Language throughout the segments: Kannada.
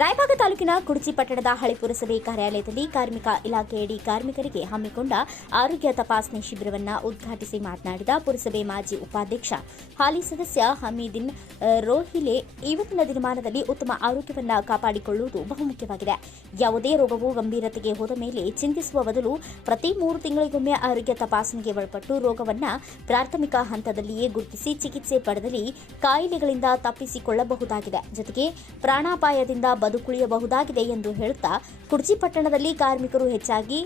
ರಾಯಭಾಗ ತಾಲೂಕಿನ ಕುಡಚಿ ಪಟ್ಟಣದ ಹಳೆ ಪುರಸಭೆ ಕಾರ್ಯಾಲಯದಲ್ಲಿ ಕಾರ್ಮಿಕ ಇಲಾಖೆಯಡಿ ಕಾರ್ಮಿಕರಿಗೆ ಹಮ್ಮಿಕೊಂಡ ಆರೋಗ್ಯ ತಪಾಸಣೆ ಶಿಬಿರವನ್ನು ಉದ್ಘಾಟಿಸಿ ಮಾತನಾಡಿದ ಪುರಸಭೆ ಮಾಜಿ ಉಪಾಧ್ಯಕ್ಷ. ಹಾಲಿ ಸದಸ್ಯ ಹಮೀದಿನ್ ರೋಹಿಲೆ ಇವತ್ತಿನ ದಿನಮಾನದಲ್ಲಿ ಉತ್ತಮ ಆರೋಗ್ಯವನ್ನು ಕಾಪಾಡಿಕೊಳ್ಳುವುದು ಬಹುಮುಖ್ಯವಾಗಿದೆ. ಯಾವುದೇ ರೋಗವು ಗಂಭೀರತೆಗೆ ಹೋದ ಮೇಲೆ ಚಿಂತಿಸುವ ಬದಲು ಪ್ರತಿ ಮೂರು ತಿಂಗಳಿಗೊಮ್ಮೆ ಆರೋಗ್ಯ ತಪಾಸಣೆಗೆ ಒಳಪಟ್ಟು ರೋಗವನ್ನು ಪ್ರಾಥಮಿಕ ಹಂತದಲ್ಲಿಯೇ ಗುರುತಿಸಿ ಚಿಕಿತ್ಸೆ ಪಡೆದಲ್ಲಿ ಕಾಯಿಲೆಗಳಿಂದ ತಪ್ಪಿಸಿಕೊಳ್ಳಬಹುದಾಗಿದೆ. ಜೊತೆಗೆ ಪ್ರಾಣಾಪಾಯದಿಂದ ಬದುಕುಳಿಯಬಹುದಾಗಿದೆ ಎಂದು ಹೇಳುತ್ತಾ ಕುರ್ಚಿ ಪಟ್ಟಣದಲ್ಲಿ ಕಾರ್ಮಿಕರು ಹೆಚ್ಚಾಗಿ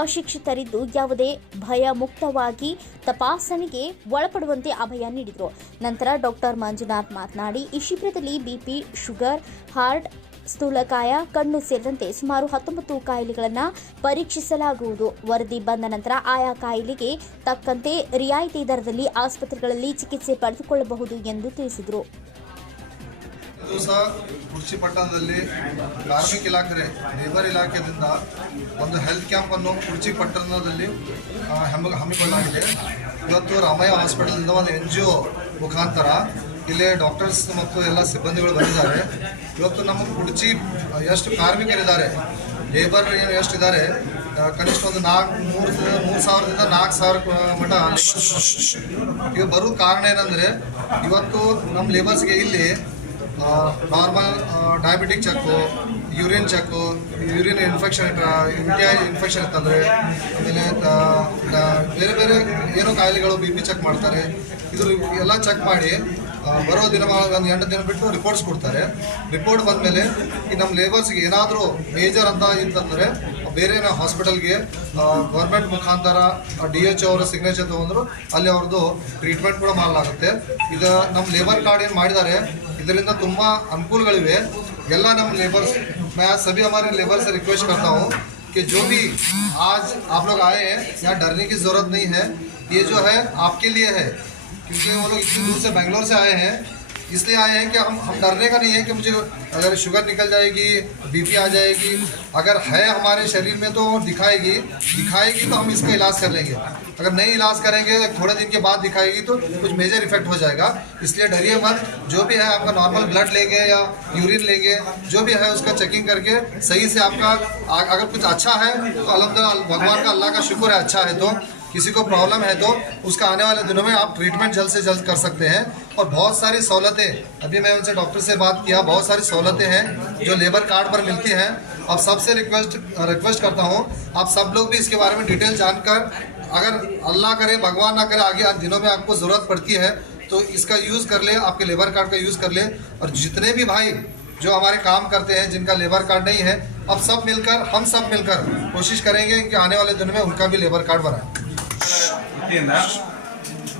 ಅಶಿಕ್ಷಿತರಿದ್ದು ಯಾವುದೇ ಭಯ ಮುಕ್ತವಾಗಿ ತಪಾಸಣೆಗೆ ಒಳಪಡುವಂತೆ ಅಭಯ ನೀಡಿದರು. ನಂತರ ಡಾಕ್ಟರ್ ಮಂಜುನಾಥ್ ಮಾತನಾಡಿ, ಈ ಶಿಬಿರದಲ್ಲಿ ಬಿಪಿ ಶುಗರ್, ಹಾರ್ಟ್, ಸ್ಥೂಲಕಾಯ, ಕಣ್ಣು ಸೇರಿದಂತೆ ಸುಮಾರು ಹತ್ತೊಂಬತ್ತು ಕಾಯಿಲೆಗಳನ್ನು ಪರೀಕ್ಷಿಸಲಾಗುವುದು. ವರದಿ ಬಂದ ನಂತರ ಆಯಾ ಕಾಯಿಲೆಗೆ ತಕ್ಕಂತೆ ರಿಯಾಯಿತಿ ದರದಲ್ಲಿ ಆಸ್ಪತ್ರೆಗಳಲ್ಲಿ ಚಿಕಿತ್ಸೆ ಪಡೆದುಕೊಳ್ಳಬಹುದು ಎಂದು ತಿಳಿಸಿದರು. ದಿವಸ ಕುರ್ಚಿ ಪಟ್ಟಣದಲ್ಲಿ ಕಾರ್ಮಿಕ ಇಲಾಖೆ ಲೇಬರ್ ಇಲಾಖೆಯಿಂದ ಒಂದು ಹೆಲ್ತ್ ಕ್ಯಾಂಪನ್ನು ಕುರ್ಚಿ ಪಟ್ಟಣದಲ್ಲಿ ಹಮ್ಮಿ, ಹಮ್ಮಿಕೊಳ್ಳಲಾಗಿದೆ. ಇವತ್ತು ರಾಮಯ್ಯ ಹಾಸ್ಪಿಟಲ್ನಿಂದ ಒಂದು ಎನ್ ಜಿ ಒ ಮುಖಾಂತರ ಇಲ್ಲಿ ಡಾಕ್ಟರ್ಸ್ ಮತ್ತು ಎಲ್ಲ ಸಿಬ್ಬಂದಿಗಳು ಬಂದಿದ್ದಾರೆ. ಇವತ್ತು ನಮ್ಮ ಕುರ್ಚಿ ಎಷ್ಟು ಕಾರ್ಮಿಕರಿದ್ದಾರೆ ಲೇಬರ್ ಏನು ಎಷ್ಟಿದ್ದಾರೆ ಕನಿಷ್ಠ ಒಂದು ನಾಲ್ಕು, ಮೂರು ಮೂರು ಸಾವಿರದಿಂದ ನಾಲ್ಕು ಸಾವಿರ ಮಟ್ಟ ಇವಾಗ ಬರೋ ಕಾರಣ ಏನಂದರೆ, ಇವತ್ತು ನಮ್ಮ ಲೇಬರ್ಸ್ಗೆ ಇಲ್ಲಿ normal diabetic check urine check urine infection India infection ಇತ್ತಂದರೆ, ಆಮೇಲೆ ಬೇರೆ ಬೇರೆ ಏನೋ ಕಾಯಿಲೆಗಳು ಬಿ ಪಿ ಚೆಕ್ ಮಾಡ್ತಾರೆ. ಇದ್ರ ಎಲ್ಲ ಚೆಕ್ ಮಾಡಿ ಬರೋ ದಿನ ಒಂದು ಎಂಟು ದಿನ ಬಿಟ್ಟು ರಿಪೋರ್ಟ್ಸ್ ಕೊಡ್ತಾರೆ. ರಿಪೋರ್ಟ್ ಬಂದಮೇಲೆ, ಈ ನಮ್ಮ ಲೇಬರ್ಸ್ಗೆ ಏನಾದರೂ ಮೇಜರ್ ಅಂತ ಇತ್ತಂದರೆ, ಬೇರೆ ಹಾಸ್ಪಿಟಲ್ಗೆ ಗೌರ್ಮೆಂಟ್ ಮುಖಾಂತರ ಡಿ ಎಚ್ ಅವರ ಸಿಗ್ನೇಚರ್ ತೊಗೊಂಡ್ರು, ಅಲ್ಲಿ ಅವ್ರದ್ದು ಟ್ರೀಟ್ಮೆಂಟ್ ಕೂಡ ಮಾಡಲಾಗುತ್ತೆ. ಇದು ನಮ್ಮ ಲೇಬರ್ ಕಾರ್ಡ್ ಏನು ಮಾಡಿದ್ದಾರೆ ಇದರಿಂದ ತುಂಬ ಅನುಕೂಲಗಳಿವೆ ಎಲ್ಲ ನಮ್ಮ लेबर्स मैं आज सभी हमारे लेबर से रिक्वेस्ट करता हूँ कि जो भी आज आप लोग आए हैं यहाँ डरने की ज़रूरत नहीं है ये जो है आपके लिए है क्योंकि वो लोग इतनी दूर से बेंगलोर से आए हैं इसलिए आए हैं कि हम हम डरने का नहीं है कि मुझे अगर शुगर निकल जाएगी बीपी आ जाएगी, अगर है हमारे शरीर में तो दिखाएगी दिखाएगी तो हम इसका इलाज कर लेंगे। अगर नहीं इलाज करेंगे, थोड़े दिन के बाद दिखाएगी तो कुछ मेजर इफ़ेक्ट हो जाएगा। इसलिए डरिए मत, जो भी है आपका नॉर्मल ब्लड लेंगे या यूरिन लेंगे, जो भी है उसका चेकिंग करके सही से आपका अगर कुछ अच्छा है तो अलहमदिल्ला भगवान का अल्लाह का शुक्र है अच्छा है तो किसी को प्रॉब्लम है तो उसका आने वाले दिनों में आप ट्रीटमेंट जल्द से जल्द कर सकते हैं। और बहुत सारी सहूलतें, अभी मैं उनसे डॉक्टर से बात किया, बहुत सारी सहूलतें हैं जो लेबर कार्ड पर मिलती हैं। अब सबसे रिक्वेस्ट रिक्वेस्ट करता हूँ, आप सब लोग भी इसके बारे में डिटेल जानकर, अगर अल्लाह करे, भगवान ना करे, आगे दिनों में आपको ज़रूरत पड़ती है तो इसका यूज़ कर ले, आपके लेबर कार्ड का यूज़ कर ले। और जितने भी भाई जो हमारे काम करते हैं, जिनका लेबर कार्ड नहीं है अब सब मिलकर, हम सब मिलकर कोशिश करेंगे कि आने वाले दिनों में उनका भी लेबर कार्ड बनाए। ವತಿಯಿಂದ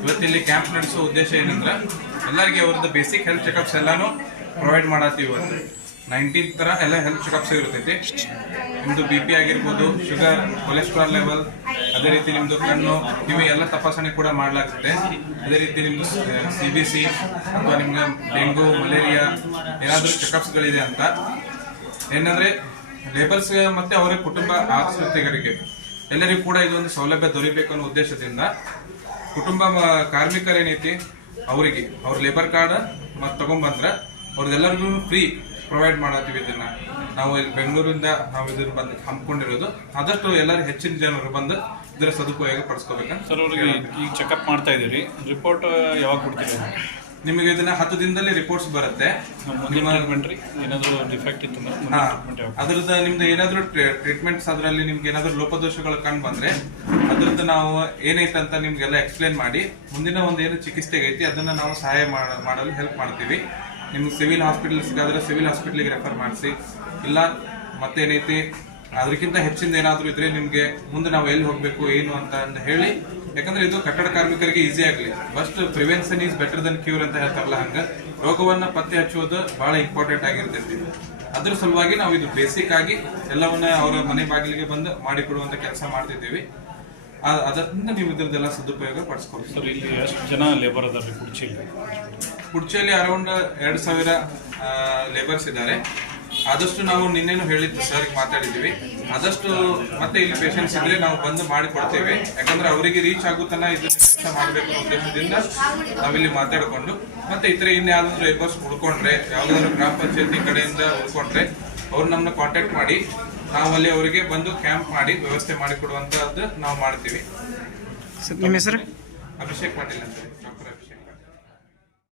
ಇವತ್ತಿಲ್ಲಿ ಕ್ಯಾಂಪ್ ನಡೆಸುವ ಉದ್ದೇಶ ಏನಂದ್ರೆ ಎಲ್ಲರಿಗೆ ಅವ್ರದ್ದು ಬೇಸಿಕ್ ಹೆಲ್ತ್ ಚೆಕಪ್ಸ್ ಎಲ್ಲಾನು ಪ್ರೊವೈಡ್ ಮಾಡತ್ತೀವಿ ಇವತ್ತು. ನೈನ್ಟೀನ್ ಥರ ಎಲ್ಲ ಹೆಲ್ತ್ ಚೆಕಪ್ಸ್ ಇರ್ತೈತಿ. ನಿಮ್ಮದು ಬಿ ಪಿ ಆಗಿರ್ಬೋದು ಶುಗರ್ ಕೊಲೆಸ್ಟ್ರಾಲ್ ಲೆವೆಲ್ ಅದೇ ರೀತಿ ನಿಮ್ಮದು ಕಣ್ಣು ಇವು ಎಲ್ಲ ತಪಾಸಣೆ ಕೂಡ ಮಾಡಲಾಗುತ್ತೆ. ಅದೇ ರೀತಿ ನಿಮ್ಮದು ಸಿ ಬಿ ಸಿ ಅಥವಾ ನಿಮ್ಗೆ ಡೆಂಗು, ಮಲೇರಿಯಾ ಏನಾದರೂ ಚೆಕಪ್ಸ್ಗಳಿದೆ ಅಂತ. ಏನಂದ್ರೆ ಲೇಬರ್ಸ್ ಮತ್ತೆ ಅವರ ಕುಟುಂಬ ಆಶ್ರಿತರಿಗೆ ಎಲ್ಲರಿಗೂ ಕೂಡ ಇದೊಂದು ಸೌಲಭ್ಯ ದೊರೀಬೇಕು ಅನ್ನೋ ಉದ್ದೇಶದಿಂದ ಕುಟುಂಬ ಕಾರ್ಮಿಕರ ಕಾರ್ಮಿಕರೇನೈತಿ ಅವರಿಗೆ ಅವ್ರ ಲೇಬರ್ ಕಾರ್ಡ್ ಮತ್ತೆ ತಗೊಂಡ್ಬಂದ್ರೆ ಅವ್ರದ್ದೆಲ್ಲರಿಗೂ ಫ್ರೀ ಪ್ರೊವೈಡ್ ಮಾಡತ್ತೀವಿ ಇದನ್ನ. ನಾವು ಇಲ್ಲಿ ಬೆಂಗಳೂರಿಂದ ನಾವು ಇದನ್ನ ಬಂದು ಹಮ್ಮಿಕೊಂಡಿರೋದು ಆದಷ್ಟು ಎಲ್ಲರೂ ಹೆಚ್ಚಿನ ಜನರು ಬಂದು ಇದರ ಸದುಪಯೋಗ ಪಡಿಸ್ಕೋಬೇಕಂತ ಸರ್ ಅವ್ರಿಗೆ ಈಗ ಚೆಕಪ್ ಮಾಡ್ತಾ ಇದ್ದೀರಿ. ರಿಪೋರ್ಟ್ ಯಾವಾಗ ಕೊಡ್ತೀರಿ? ನಿಮಗೆ ಇದನ್ನ ಹತ್ತು ದಿನದಲ್ಲಿ ರಿಪೋರ್ಟ್ಸ್ ಬರುತ್ತೆ. ನಮ್ಮ ಏನಾದರೂ ಡಿಫೆಕ್ಟ್ ಇತ್ತು ಅದ್ರದ್ದು ನಿಮ್ದು ಏನಾದ್ರು ಟ್ರೀಟ್ಮೆಂಟ್ಸ್ ಅದರಲ್ಲಿ ನಿಮ್ಗೆ ಏನಾದ್ರು ಲೋಪದೋಷಗಳು ಕಂಡು ಬಂದ್ರೆ ಅದ್ರದ್ದು ನಾವು ಏನೈತೆ ಅಂತ ನಿಮ್ಗೆಲ್ಲ ಎಕ್ಸ್ಪ್ಲೇನ್ ಮಾಡಿ ಮುಂದಿನ ಒಂದು ಏನು ಚಿಕಿತ್ಸೆಗೈತಿ ಅದನ್ನ ನಾವು ಸಹಾಯ ಮಾಡ- ಮಾಡಲು ಹೆಲ್ಪ್ ಮಾಡ್ತೀವಿ. ನಿಮ್ಗೆ ಸಿವಿಲ್ ಹಾಸ್ಪಿಟಲ್ಸ್ಗಾದ್ರೆ ಸಿವಿಲ್ ಹಾಸ್ಪಿಟ್ಲಿಗೆ ರೆಫರ್ ಮಾಡಿಸಿ. ಇಲ್ಲ ಮತ್ತೇನೈತಿ? ಅದಕ್ಕಿಂತ ಹೆಚ್ಚಿಂದ ಏನಾದರೂ ಇದ್ರೆ ನಿಮಗೆ ಮುಂದೆ ನಾವು ಎಲ್ಲಿ ಹೋಗಬೇಕು ಏನು ಅಂತ ಹೇಳಿ ಯಾಕಂದ್ರೆ ಇದು ಕಟ್ಟಡ ಕಾರ್ಮಿಕರಿಗೆ ಈಸಿ ಆಗಲಿ. First prevention is better than cure ಅಂತ ಹೇಳ್ತಾರಲ್ಲ ಹಂಗ. ರೋಗವನ್ನ ಪತ್ತೆ ಹಚ್ಚುವುದು ಬಹಳ ಇಂಪಾರ್ಟೆಂಟ್ ಆಗಿರ್ತೈತಿ. ಅದ್ರ ಸಲುವಾಗಿ ನಾವು ಇದು ಬೇಸಿಕ್ ಆಗಿ ಎಲ್ಲವನ್ನ ಅವರ ಮನೆ ಬಾಗಿಲಿಗೆ ಬಂದು ಮಾಡಿಕೊಡುವಂತ ಕೆಲಸ ಮಾಡ್ತಿದ್ದೀವಿ. ಅದನ್ನ ಅದರಿಂದ ನೀವು ಇದ್ರದ್ದೆಲ್ಲ ಸದುಪಯೋಗ ಪಡಿಸ್ಕೊಳ್ತೀವಿ ಸರ್ ಇಲ್ಲಿ ಎಷ್ಟು ಜನ ಲೇಬರ್ ಅದಾರ ರೀ ಕುರ್ಚಿಯಲ್ಲಿ ಕುಡ್ಚಿಯಲ್ಲಿ ಅರೌಂಡ್ ಎರಡು ಸಾವಿರ ಲೇಬರ್ಸ್ ಇದ್ದಾರೆ. ಆದಷ್ಟು ನಾವು ನಿನ್ನೇನು ಹೇಳಿದ್ದು ಸರ್ ಮಾತಾಡಿದ್ದೀವಿ. ಆದಷ್ಟು ಮತ್ತೆ ಇಲ್ಲಿ ಪೇಷಂಟ್ಸ್ ಇದ್ರೆ ನಾವು ಬಂದು ಮಾಡಿ ಕೊಡ್ತೇವೆ. ಯಾಕಂದ್ರೆ ಅವರಿಗೆ ರೀಚ್ ಆಗುತ್ತಲ್ಲ ಇದು ವ್ಯವಸ್ಥೆ ಮಾಡಬೇಕು ಉದ್ದೇಶದಿಂದ ನಾವಿಲ್ಲಿ ಮಾತಾಡಿಕೊಂಡು ಮತ್ತೆ ಇತರ ಇನ್ಯಾವುದಾದ್ರು ಲೇಬರ್ಸ್ ಹುಡ್ಕೊಂಡ್ರೆ ಯಾವ್ದಾದ್ರು ಗ್ರಾಮ ಪಂಚಾಯತಿ ಕಡೆಯಿಂದ ಹುಡ್ಕೊಂಡ್ರೆ ಅವ್ರು ನಮ್ಮನ್ನ ಕಾಂಟ್ಯಾಕ್ಟ್ ಮಾಡಿ ನಾವಲ್ಲಿ ಅವರಿಗೆ ಬಂದು ಕ್ಯಾಂಪ್ ಮಾಡಿ ವ್ಯವಸ್ಥೆ ಮಾಡಿಕೊಡುವಂಥದ್ದು ನಾವು ಮಾಡ್ತೀವಿ. ನಿಮ್ಮ ಹೆಸರು? ಅಭಿಷೇಕ್ ಪಾಟೀಲ್ ಅಂತ. ಡಾಕ್ಟರ್